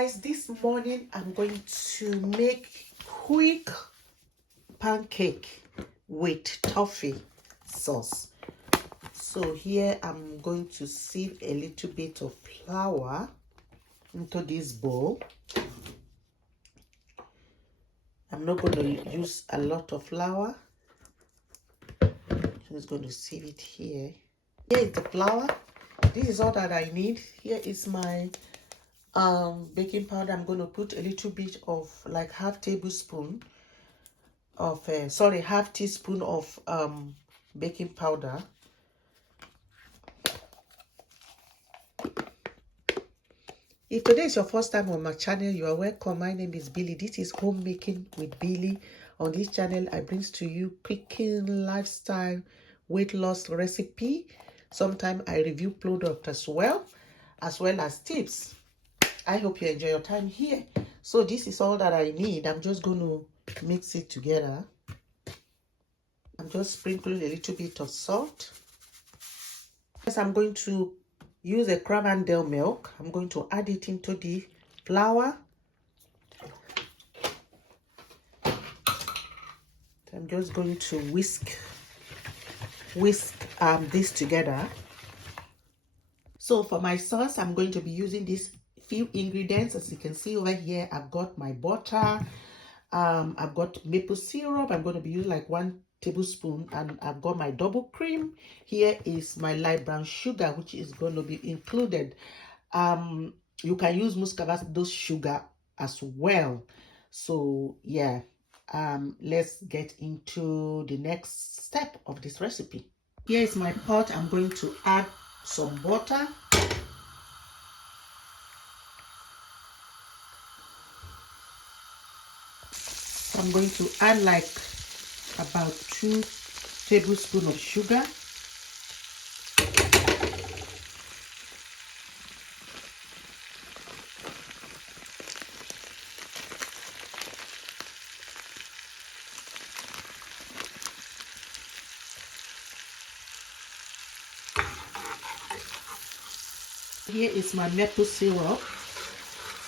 guys, this morning I'm going to make quick pancake with toffee sauce. So here I'm going to sieve a little bit of flour into this bowl. I'm not going to use a lot of flour. I'm just going to sieve it here. Here is the flour. This is all that I need. Here is my baking powder. I'm going to put a little bit of like half teaspoon of baking powder. If today is your first time on my channel, you are welcome. My name is Billy. This is Homemaking with Billy. On this channel, I bring to you cooking, lifestyle, weight loss recipe. Sometimes I review product as well as tips. I hope you enjoy your time here. So this is all that I need. I'm just going to mix it together. I'm just sprinkling a little bit of salt. Yes, I'm going to use a Cravendale milk. I'm going to add it into the flour. I'm just going to whisk this together. So for my sauce, I'm going to be using these few ingredients. As you can see over here, I've got my butter, I've got maple syrup. I'm going to be using like 1 tablespoon, and I've got my double cream. Here is my light brown sugar, which is going to be included. You can use muscovado sugar as well. So yeah, let's get into the next step of this recipe. Here is my pot. I'm going to add some butter. I'm going to add like about 2 tablespoons of sugar. Here is my maple syrup.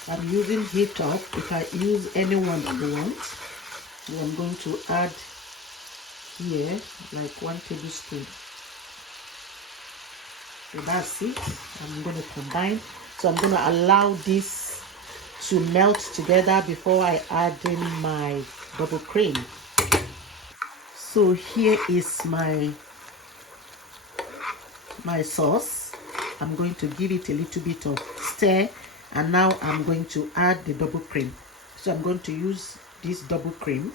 I'm using heat up. You can use any one you want. So I'm going to add here like 1 tablespoon. So that's it. I'm going to combine. So I'm going to allow this to melt together before I add in my double cream. So here is my sauce. I'm going to give it a little bit of stir, and now I'm going to add the double cream. So I'm going to use this double cream.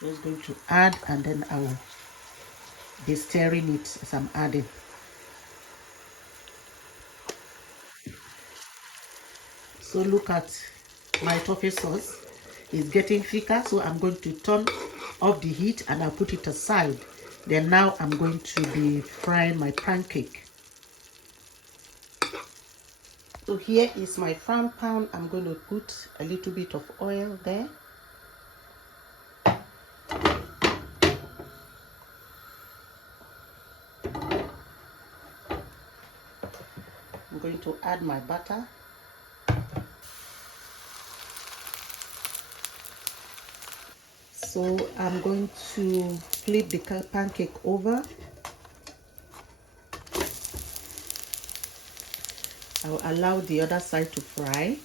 Just going to add, and then I will be stirring it as I'm adding. So look at my toffee sauce. It's getting thicker, so I'm going to turn off the heat and I'll put it aside. Then now I'm going to be frying my pancake. So here is my frying pan. I'm going to put a little bit of oil there. I'm going to add my butter. So I'm going to flip the pancake over. I'll allow the other side to fry.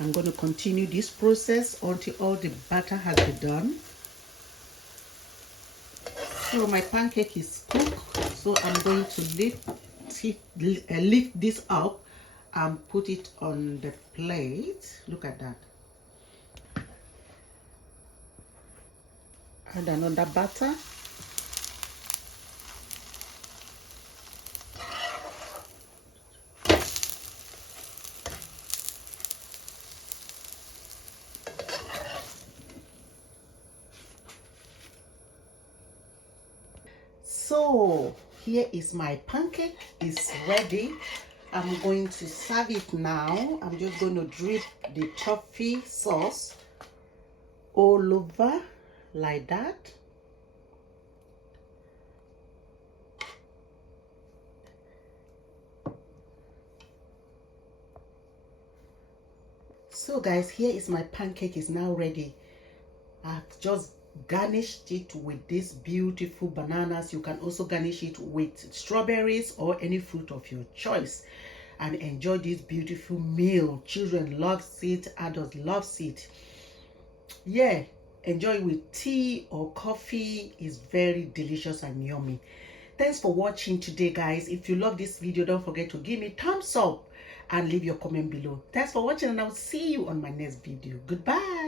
I'm going to continue this process until all the batter has been done. So my pancake is cooked. So I'm going to lift this up and put it on the plate. Look at that. Add another batter. So here is my pancake. It's ready. I'm going to serve it now. I'm just going to drip the toffee sauce all over like that. So guys, here is my pancake is now ready. I've just garnished it with these beautiful bananas. You can also garnish it with strawberries or any fruit of your choice, and enjoy this beautiful meal. Children love it, adults love it. Yeah, enjoy it with tea or coffee. Is very delicious and yummy. Thanks for watching today, guys. If you love this video, don't forget to give me thumbs up and leave your comment below. Thanks for watching, and I'll see you on my next video. Goodbye.